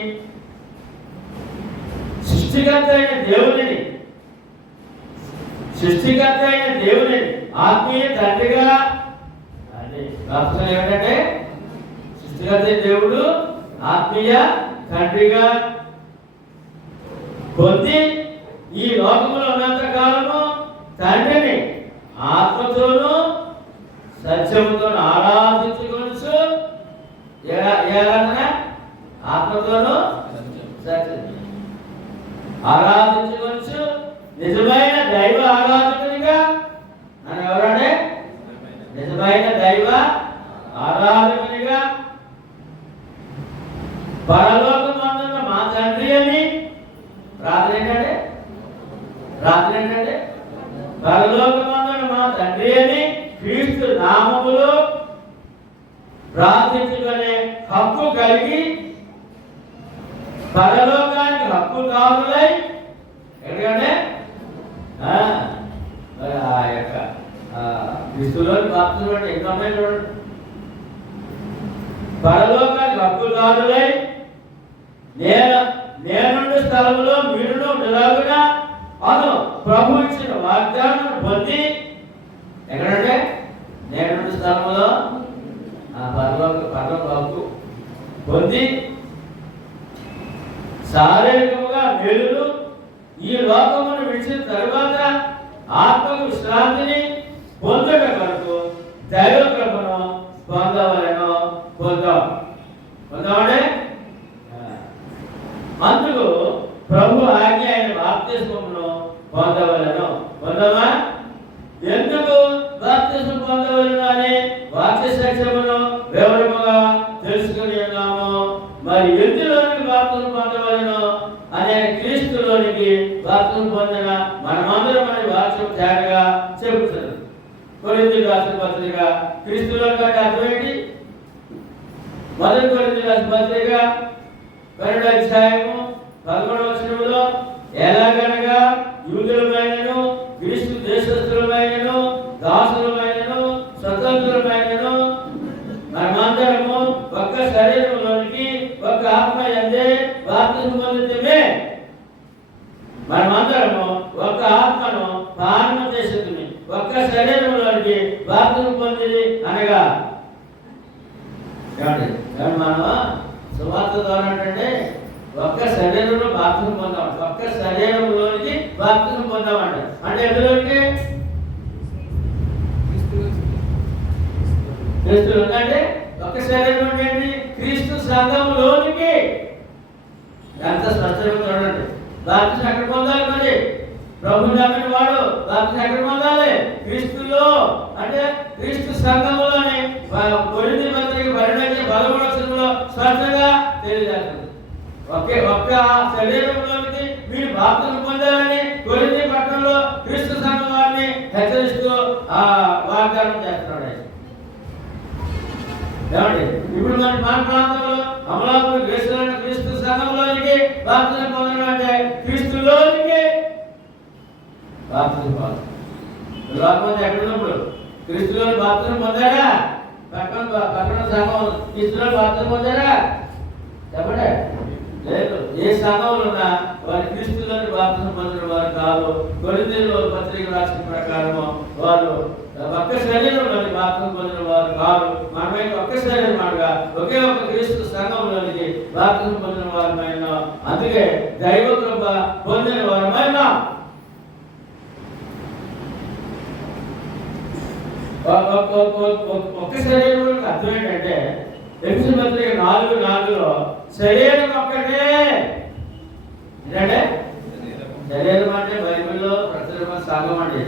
సృష్టికర్త అయిన దేవుని ఆత్మీయ తండ్రిగా, అదే అర్థం ఏమిటంటే సృష్టికర్త దేవుడు ఆత్మీయ తండ్రిగా పొంది ఈ లోకంలో ఉన్నంత కాలము తండ్రిని ఆత్మతోనూ సత్యముతో ఆరాధించుకొనుచు, ఆత్మతోనూ ఆరాధించుకొనుచు నిజమైన దైవ ఆరాధకునిగా, నన్ను ఎవరంటే నిజమైన దైవ ఆరాధకునిగా పరలోకమందున్న మా తండ్రి అని ప్రార్థన ఏంటంటే పరలోకమందున్న మా తండ్రి అని క్రీస్తు నామములో ప్రార్థించుకునే హక్కు కలిగి పరలోకానికి హక్కుదారులై, ఎందుకంటే ఆ యొక్క క్రీస్తులోని బాప్తిస్మం అంటే ఎన్నో ఉన్నాయి చూడండి. పరలోకానికి హక్కుదారులై నేనుండే స్థలంలో మీరును ఉండలాగున అను ప్రభు ఇచ్చిన వాగ్దానం పొంది, ఎక్కడంటే నేనుండే స్థలంలో పరలోక హక్కు పొంది శారీరకముగా మేలును ఈ లోకమును విడిచిన తరువాత ఆత్మకు విశ్రాంతిని పొందుట కొరకు దైవ కృపను పొందవలెను. పొందామంటే అందుకు ప్రభు ఆజ్ఞ అయిన బాప్తిస్మమును పొందవలెను. పొందమా? ఎందుకు బాప్తిస్మం పొందవలెను అని వాక్య సత్యమును వివరముగా తెలుసుకుని ఉన్నాము. మరి ఎందులోనికి బాప్తిస్మం పొందవలెను అనే క్రీస్తులోనికి బాప్తిస్మం పొందిన మనమందరం అని వాక్యం తేటగా చెబుతున్నారు. కొరింథీయులకు రాసిన పత్రిక క్రీస్తులోనికి అంటే అర్థం ఏంటి? మొదటి కొరింథీయులకు రాసిన పత్రిక 12వ అధ్యాయము 11వ వచనములో ఎలాగనగా యూదులమైనను క్రీస్తు దేశస్థులమైనను దాసులమైనను స్వతంత్రులమైనను మనమందరము ఒక్క శరీరంలోనికి ఒక్క ఆత్మ యందే బాప్తిస్మం పొందితిమే. మనమందరము ఒక్క ఆత్మను పానము చేసితిమి, ఒక్క శరీరంలోనికి బాప్తిస్మం పొందింది అనగా మనం సువార్త ద్వారా అంటే ఒక్క శరీరంలో బాప్తిస్మం పొందామంట. ఒక్క శరీరంలోనికి బాప్తిస్మం పొందామంట. అంటే ఎందులోనికి? క్రీస్తులు అంటే ఒక శరీరం ఏంటి? క్రీస్తు సంఘంలోనికి. ఎంత స్పష్టంగా చూడండి. బాప్తిసం ఎక్కడ పొందాలి? మరి ప్రభువు నమ్మిన వాడు బాప్తిసం ఎక్కడ పొందాలి? క్రీస్తులో. అంటే క్రీస్తు సంఘంలోని కొరింథీ పత్రిక 12:11 స్పష్టంగా తెలియజేస్తుంది. ఒక్క శరీరంలోనికి మీరు బాప్తిసం పొందాలని కొరింథీ పట్టణంలో క్రీస్తు సంఘం వారిని హెచ్చరిస్తూ వాగ్దానం చేస్తున్నాడు. ఏమండి, ఇప్పుడు మన ప్రాంతంలో అమలాపురం గ్రేసులైన క్రీస్తు సంఘంలోనికి బాప్తిసం పొందడం అంటే క్రీస్తులోనికి బాప్తిసం పొందాలి. లోకమంతా ఎక్కడున్నప్పుడు క్రీస్తులోని బాప్తిసం పొందారా? పక్కన సంఘం క్రీస్తులో బాప్తిసం పొందారా? చెప్పండి. లేదు. ఏ సంఘంలో ఉన్నా వారి క్రీస్తులోని బాప్తిసం పొందిన వారు కాదు. కొరింథీయుల పత్రిక రాసిన ప్రకారము వారు ఒక్క శరీరంలోని బాప్తిసం పొందిన వారు కాదు. మనమైతే ఒక్క శరీరం అనగా ఒకే ఒక క్రీస్తు సంఘంలోనికి బాప్తిసం పొందిన వారమైన, అందుకే దైవ కృప పొందిన వారమైన. ఒక్క శరీరంలో అర్థం ఏంటంటే ఎఫెసీయుల పత్రిక 4:4 శరీరం ఒక్కటే. ఏంటంటే శరీరం అంటే బైబిల్లో ప్రచురణ సంఘం అండి.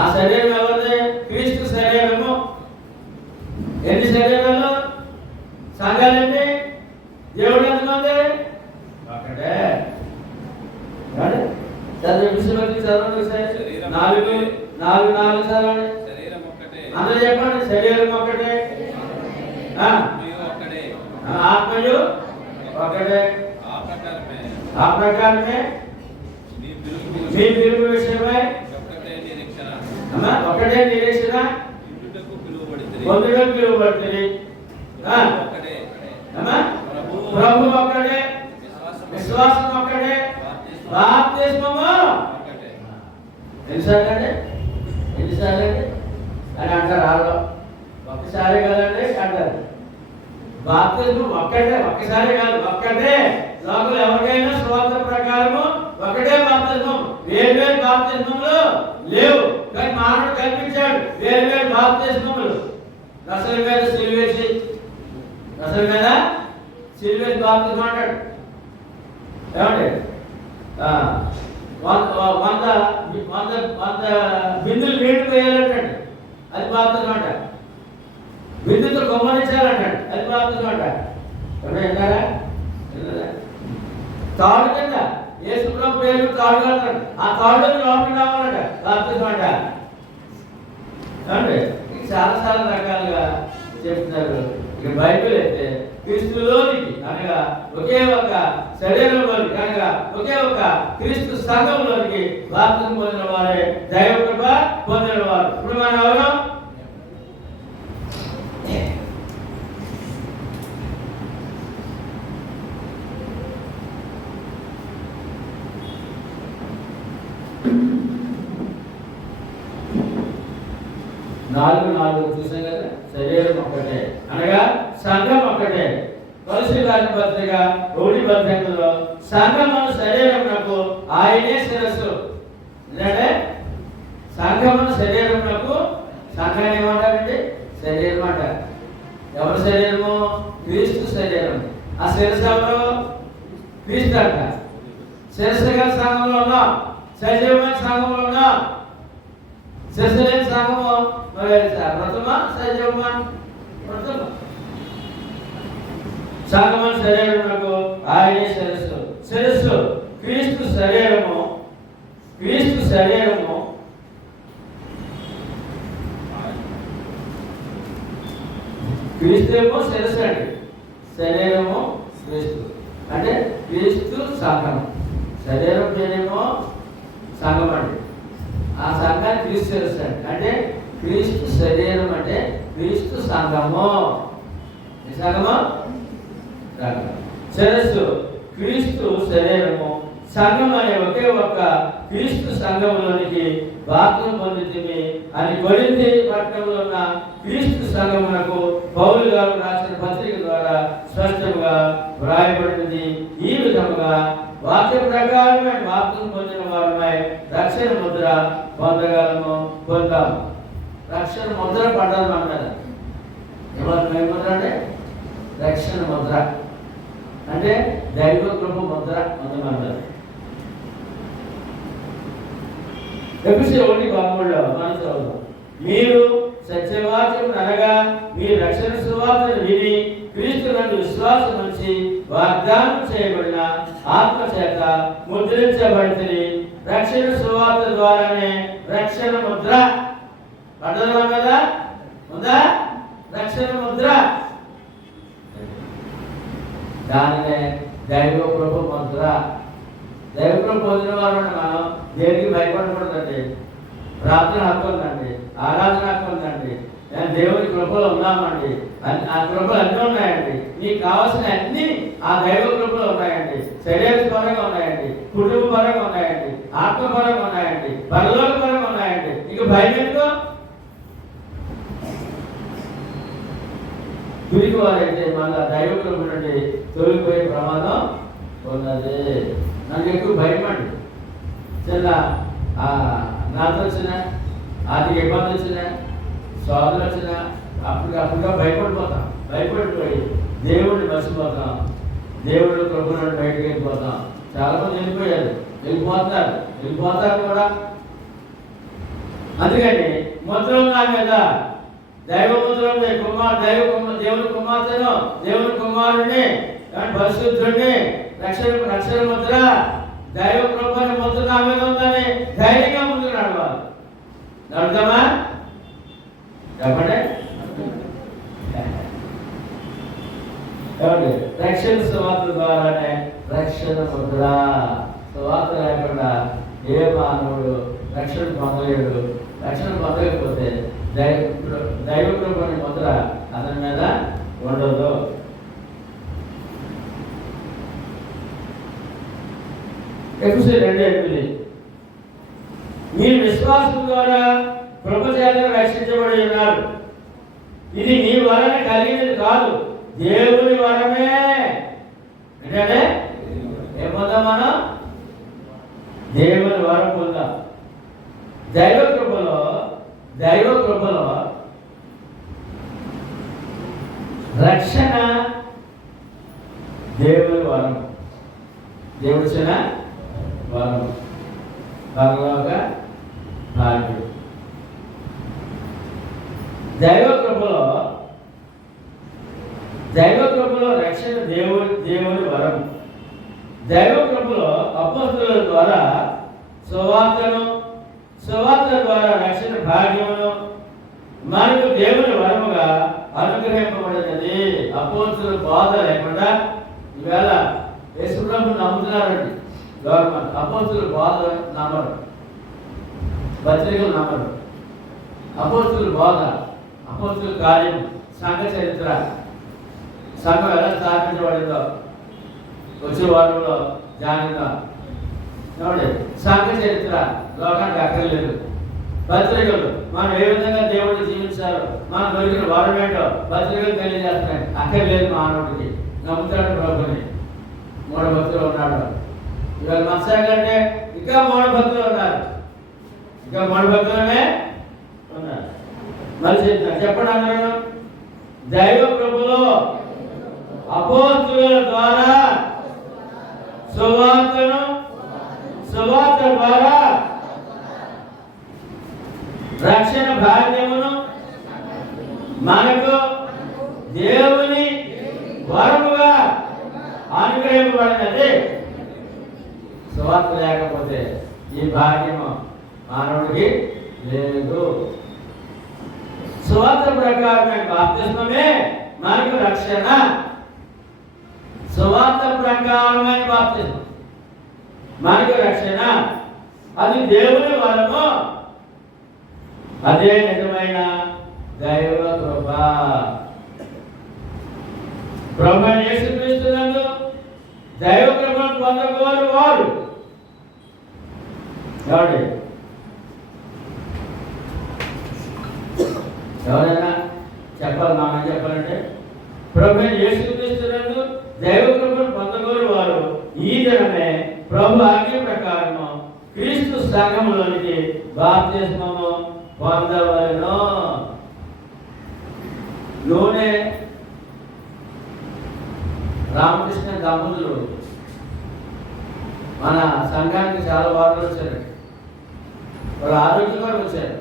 ఆ శరీరం ఎవరిది? క్రీస్తు శరీరము. ఎన్ని శరీరాలు? సంఘాలండి. దేవుడు ఎంతమంది? ఒక్కటే. చదవండి. 4:4 చదవండి. అందరూ చెప్పండి. శరీరం ఒక్కటే, ఆత్మయు ఒకటే. ఆ ప్రకారమే మీ పిలుపు విషయమై ఒకటే నిరీక్షణ పొందుటకు పిలువబడుతుంది. ప్రభు ఒక్కడే, విశ్వాసం ఒక్కటే, బాప్తిస్మము ఎన్నిసార్లు అని అంటారు. వాళ్ళు ఒక్కసారి కదండి అంటారు. బాప్తిస్మం ఒక్కటే, ఒక్కసారి కాదు, ఒక్కటే. లోకలు ఎవరికైనా స్వార్థ ప్రకారము ఒకటే బాప్తిస్మం. వేరు బాప్తిస్మములు లేవు, కానీ మానవుడు కల్పించాడు వేరు బాప్తిస్మములు. రసల మీద సిలువేసి బాప్తిస్మం అంటాడు. ఏమండి, 100 బిందులు నీళ్లు పోయాలంటాడు, అది బాప్తిస్మం అంట. బిందుతో గమనించాలంటాడు, అది బాప్తిస్మం అంట. విన్నారా? తాడు కింద యేసుప్రభు పేరు తాడు అంటాడు, ఆ తాడు లోపలికి రావాలంట, బాప్తిస్మం అంట. అంటే చాలా రకాలుగా చెప్తున్నారు. ఇక బైబిల్ అయితే క్రీస్తులోనికి అనగా ఒకే ఒక శరీరంలోనికి అనగా ఒకే ఒక క్రీస్తు సంఘంలోనికి బాప్తిసం పొందిన వారే దైవ కృప పొందిన వారు. ఇప్పుడు మనం ఎవరు? నాలుగు చూసాం కదా. శరీరం ఒక్కటే అనగా సంఘం ఒక్కటే. కొలస్సీయులకు రాసిన పత్రిక 1:18 సంఘమును శరీరమునకు ఆయనే శిరస్సు. ఎందుకంటే సంఘమును శరీరమునకు, సంఘాన్ని ఏమంటారండి? శరీరం అంటారు. ఎవరి శరీరము? క్రీస్తు శరీరం. ఆ శిరస్సు ఎవరు? క్రీస్తు అంట. శిరస్సు గల సంఘంలో ఉన్నాం, సజీవమైన సంఘంలో ఉన్నాం. శిరస్సు లేని సంఘము మరి వ్రతమా సజీవమా? వ్రతమా. సంఘమును శరీరమునకు ఆయనే శిరస్సు. శిరస్సు క్రీస్తు శరీరము. క్రీస్తు శరీరము క్రీస్తేమో శిరస్సు అండి, శరీరము క్రీస్తు. అంటే క్రీస్తు సంఘం, శరీరం పేరేమో సంఘం అండి. ఆ సంఘాన్ని క్రీస్తు శిరస్సు అండి. అంటే క్రీస్తు శరీరం అంటే క్రీస్తు సంఘము. ఈ సంఘము శిరస్సు క్రీస్తు శరీరము. సంఘం అనే ఒకే ఒక్క క్రీస్తు సంఘంలోనికి బాప్తిసం పొందితిమి అని కొరింథీ పట్టణంలో ఉన్న క్రీస్తు సంఘమునకు పౌలు గారు రాసిన పత్రిక ద్వారా స్పష్టంగా వ్రాయబడింది. ఈ విధముగా వాక్య ప్రకారమే బాప్తిసం పొందిన వారమై రక్షణ ముద్ర పొందగలము, పొందాము. రక్షణ ముద్ర పడ్డాము అన్నది. ఏమన్నా ముద్ర అంటే రక్షణ ముద్ర అంటే దైవ కృప ముద్ర అంతమంటారు. ఎఫెసీయుల 1:13 మనం చదువుతాం. మీరు సత్యవాక్యం అనగా మీ రక్షణ సువార్తను విని క్రీస్తునందు విశ్వాసం ఉంచి వాగ్దానం చేయబడిన ఆత్మ చేత ముద్రించబడితే రక్షణ సువార్త ద్వారానే రక్షణ ముద్ర పడ్డదా కదా ఉందా? రక్షణ ముద్ర దానినే దైవ కృప ముద్ర. దైవ కృప పొందిన వారు మనం దేనికి భయపడకూడదండి. ప్రార్థన హక్కు ఉందండి, ఆరాధన హక్కు ఉందండి, దేవుని కృపలో ఉన్నామండి. ఆ కృపలు అన్నీ ఉన్నాయండి. మీకు కావాల్సిన అన్ని ఆ దైవ కృపలో ఉన్నాయండి. శరీర పరంగా ఉన్నాయండి, కుటుంబ పరంగా ఉన్నాయండి, ఆత్మపరంగా ఉన్నాయండి, పరలోక పరంగా ఉన్నాయండి. ఇక భయం ఎందుకో? తిరిగి వారైతే మళ్ళా దైవ కృప నుండి తొలిగిపోయే ప్రమాదం ఉన్నది. నాకు ఎక్కువ భయం అండి. చిన్న నాతో వచ్చిన ఆర్థిక ఇబ్బంది వచ్చిన సోదరులు వచ్చిన అప్పుడుగా భయపడిపోతాం. భయపడిపోయి దేవుడిని మర్చిపోతాం. దేవుడి కృప నుండి బయటకు వెళ్ళిపోతాం. చాలా మంది వెళ్ళిపోతారు కూడా. అందుకని ముద్ర ఉన్నా కదా, దైవ ముద్ర ఉంది. దేవుని కుమార్తెను, దేవుని కుమారుడిని, పరిశుద్ధుడిని, రక్షణ ముద్ర, దైవ కృపని ముద్ర నా మీద ఉందని ధైర్యంగా ముందుకు నడవాలి. నడుద్దామా? చెప్పండి. రక్షణ సువార్త ద్వారానే రక్షణ ముద్ర. సువార్త లేకుండా ఏ మానవుడు రక్షణ పొందలేడు. రక్షణ పొందలేకపోతే దైవ కృపని ముద్ర అతని మీద ఉండదు. ఎఫెసీయులు 2:8 మీరు విశ్వాసం ద్వారా కృప చేత రక్షించబడి ఉన్నారు. ఇది మీ వలన కలిగినది కాదు, దేవుని వరమే. అంటే ఏం పొందాం మనం? దేవుని వరం పొందాం. దైవ కృపలో రక్షణ దేవుని వరం. దేవుడిచ్చిన వరం, పరలోక భాగ్యుడు. దైవ కృపలో రక్షణ దేవుని వరం. దైవ కృపలో అపోస్తలుల ద్వారా సువార్త ద్వారా రక్షణ భాగ్యమును మనకు దేవుని వరముగా అనుగ్రహింపబడినది. అపోస్తలుల బోధ లేకుండా ఈవేళ యేసుప్రభుని నమ్ముతున్నారండి గవర్నమెంట్. అపోస్తలుల బోధ నమ్మరు, పత్రికలు నమ్మరు. అపోస్తలుల బోధ, అపోస్తలుల కార్యం, సంఘ చరిత్ర, సంఘం ఎలా స్థాపించబడిందో వచ్చే వారంలో ధ్యానిద్దాం. కాబట్టి సంఘ చరిత్ర లోకానికి అక్కర్లేదు. పత్రికలు మనం ఏ విధంగా దేవుడిని జీవించారో, మనం దొరికిన వరం ఏంటో పత్రికలు తెలియజేస్తున్నాయి. అక్కర్లేదు మానవుడికి. నమ్ముతాడు ప్రభుని. మూఢభక్తులు ఉన్నాడు. ఇవాళ మత్స్య కంటే ఇంకా మూఢభక్తులు ఉన్నారు. ఇంకా మూఢభక్తులనే ఉన్నారు. మళ్ళీ చెప్తున్నారు, చెప్పండి అందరూ. దైవ కృపలో అపోస్తలుల ద్వారా సువార్త ద్వారా రక్షణ భాగ్యమును మనకు దేవుని వరముగా అనుగ్రహింపబడినది. సువార్త లేకపోతే ఈ భాగ్యము మానవుడికి లేదు. సువార్త ప్రకారమైన బాప్తిస్మమే మనకు రక్షణ. సువార్త ప్రకారమైన బాప్తిస్మం మనకు రక్షణ. అది దేవుని వరము. అదే నిజమైన దైవ కృప. ప్రభువైన యేసుక్రీస్తునందు దైవ కృపను పొందగోరు వారు ఎవరైనా చెప్పాలి. మనం చెప్పాలంటే ప్రభువైన యేసుక్రీస్తునందు దైవ కృపను పొందగోరు వారు ఈ దినమే ప్రభు ఆజ్ఞ ప్రకారము క్రీస్తు సంఘములోనికి బాప్తిస్మము పొందవలెను. నూనె రామకృష్ణ దంపతులు మన సంఘానికి చాలా వారాలు వచ్చారు. వాళ్ళు ఆరోగ్యం కూడా వచ్చారు.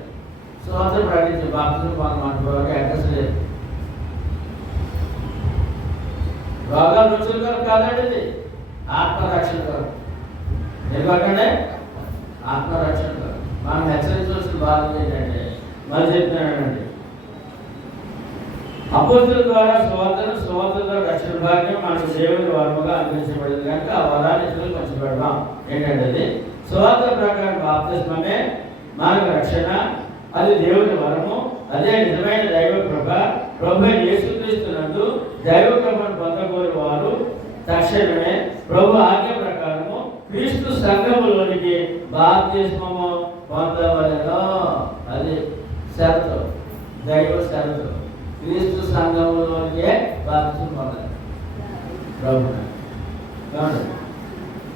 స్వాతంత్రం ప్రకటించి బాప్తిజం పొందమంటే అడ్రస్ లేదు. రోగాలు రుచుల కొరకు కాదండి, ఇది ఆత్మరక్షణ కొరకు. ఎందుకంటే ఆత్మరక్షణ కొరకు మనం హెచ్చరించవలసిన బాధ్యత ఏంటంటే, మళ్ళీ చెప్తున్నానండి, అపోస్తుల ద్వారా సువార్త ద్వారా రక్షణ భాగ్యం మనకు దేవుని వరముగా అందించబడింది కనుక ఆ వరాన్ని ఇతరులకు పంచిపెడదాం. ఏంటంటే అది సువార్త ప్రకారం బాప్తిస్మమే మనకు రక్షణ, అది దేవుని వరము, అదే నిజమైన దైవ కృప. ప్రభు యేసుక్రీస్తునందు దైవ కృపను పొందగోరు వారు తక్షణమే ప్రభు ఆజ్ఞ ప్రకారము క్రీస్తు సంఘములోనికి బాప్తిస్మము పొందవలెను. అది షరతు, దైవ షరతు. క్రీస్తు సంఘములోనికే బాప్తిజం పొందాలి ప్రభు.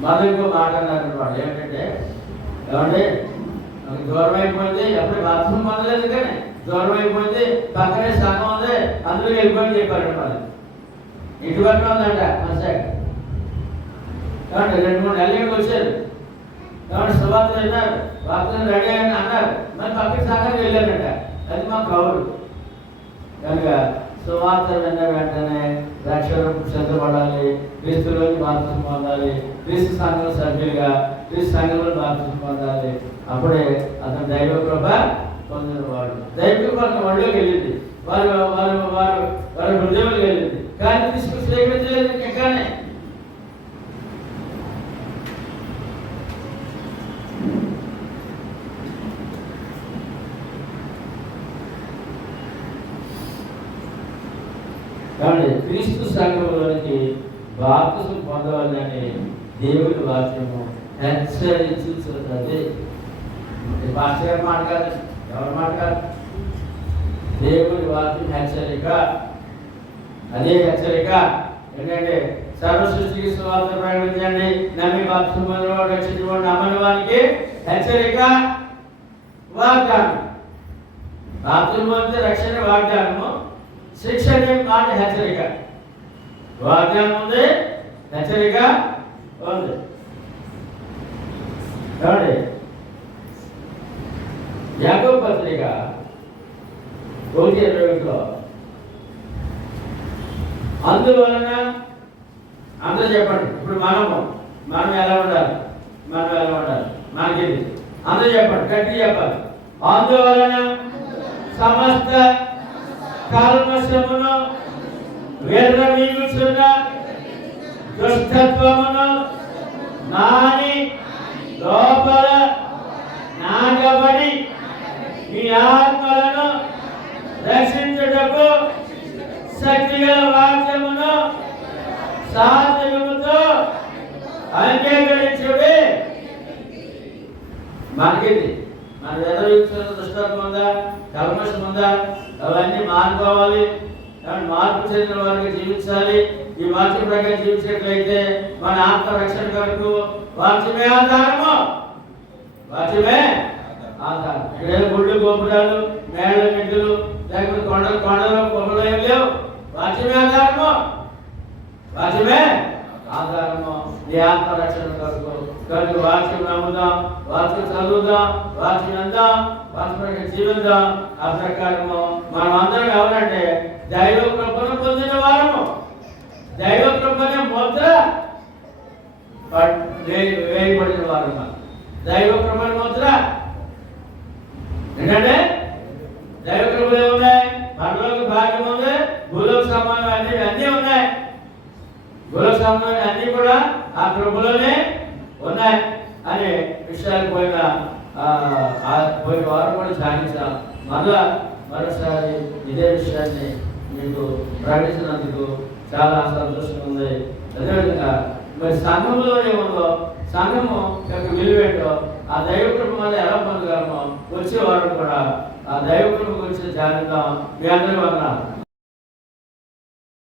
మనం ఇంకో మాట అన్నారు వాళ్ళు ఏంటంటే, ఏమంటే దూరం అయిపోయింది, ఎప్పుడు బాప్తిజం పొందలేదు కానీ దూరం అయిపోయింది, పక్కనే సంఘం ఉంది, అందులో వెళ్ళిపోయింది చెప్పారు. వాళ్ళు ఇంటి పక్కన ఉందంట మన సైడ్. కాబట్టి 2-3 నెలలకి వచ్చారు. కాబట్టి సువార్త వెళ్ళారు, బాప్తిజం రెడీ అని అన్నారు, మరి పక్కన సంఘానికి వెళ్ళారంట. అది మా కౌలు కనుక సువార్త విన్న వెంటనే రక్షణ సిద్ధపడాలి, క్రీస్తులోకి బాప్తిజం పొందాలి, క్రీస్తు సంఘంలో సభ్యులుగా క్రీస్తు సంఘంలో బాప్తిజం పొందాలి. అప్పుడే అతను దైవ కృప పొందినవాడు. దైవ కృప వాళ్ళలోకి వెళ్ళింది, వారి వారి వారు వారి హృదయంలోకి వెళ్ళింది, కానీ తీసుకుని స్వీకరించలేదు. ఇంకానే కాబట్టి క్రీస్తు సంఘంలోనికి బాప్తిజం పొందవాలని దేవుడి వాక్యము హెచ్చరించుతున్నది. పాస్టర్ గారి మాట కాదు, ఎవరి మాట కాదు, దేవుడి వాక్యం హెచ్చరిక. అదే హెచ్చరిక ఏంటంటే, సర్వ సృష్టికి సువార్త ప్రకటించండి, నమ్మి బాప్తిజం పొందినవాడు రక్షించబడి నమ్మని వారికి హెచ్చరిక, వాగ్దానం. బాప్తిజం పొందితే రక్షణ వాగ్దానము, శిక్ష అనే మాట హెచ్చరిక. వాగ్దానం ఉంది, హెచ్చరిక ఉంది. కాబట్టి యాకోబు పత్రిక 1:21 అందువలన అందరూ చెప్పండి. ఇప్పుడు మనం ఎలా ఉండాలి, మనకి అందరూ చెప్పండి, గట్టి చెప్పాలి. అందువలన సమస్త కల్మషమును విర్రవీగుచున్న దుష్టత్వమును నాని లోపల నాగబడి మీ ఆత్మలను రక్షించుటకు శక్తిగల వాక్యమును సాత్వికముతో అంగీకరించుడి. మనకిది మన విర్రవీగుచున్న దుష్టత్వం ఉందా, కల్మషం ఉందా, అవన్నీ మానుకోవాలి. మార్పు చెందిన వారికి జీవించాలి. ఈ వాక్యం ప్రకారం జీవించినట్లయితే మన ఆత్మ రక్షణ కొరకు వాక్యమే ఆధారము, వాక్యమే ఆధారం. ఇక్కడ గుళ్ళు గోపురాలు మేళ్ళ మెట్టులు లేకపోతే కొండలు కొమ్మలు ఏం లేవు. వాక్యమే ఆధారము, వాక్యమే ఆధారము నీ ఆత్మ రక్షణ కొరకు. కనుక వాక్యం నమ్ముదాం, వాక్యం చదువుదాం, వాక్యం అందాం, వాక్యం జీవిద్దాం. ఆ ప్రకారము మనం అందరం ఎవరంటే దైవ కృపను పొందిన వారము. దైవ కృపనే ముద్ర వేయబడిన వారము. దైవ కృపను ముద్ర ఏంటంటే దైవ కృపలు ఏమున్నాయి, పరలోక భాగ్యం ఉంది, భూలోక సంబంధం అన్నీ ఉన్నాయి. భూలోక సంబంధం అన్నీ కూడా ఆ కృపలోనే ఉన్నాయి అనే విషయాలు పోయిన వారం కూడా సాగించాం. మరోసారి ఇదే విషయాన్ని మీకు ప్రకటించినందుకు చాలా సంతోషంగా ఉంది. అదేవిధంగా మరి సంఘంలో ఏముందో, సంఘము యొక్క విలువేంటో, ఆ దైవ కృప వల్ల ఎలా పొందగలమో వచ్చే వారం కూడా ఆ దైవ కృప గురించి జాగ్రత్త. మీ అందరి వల్ల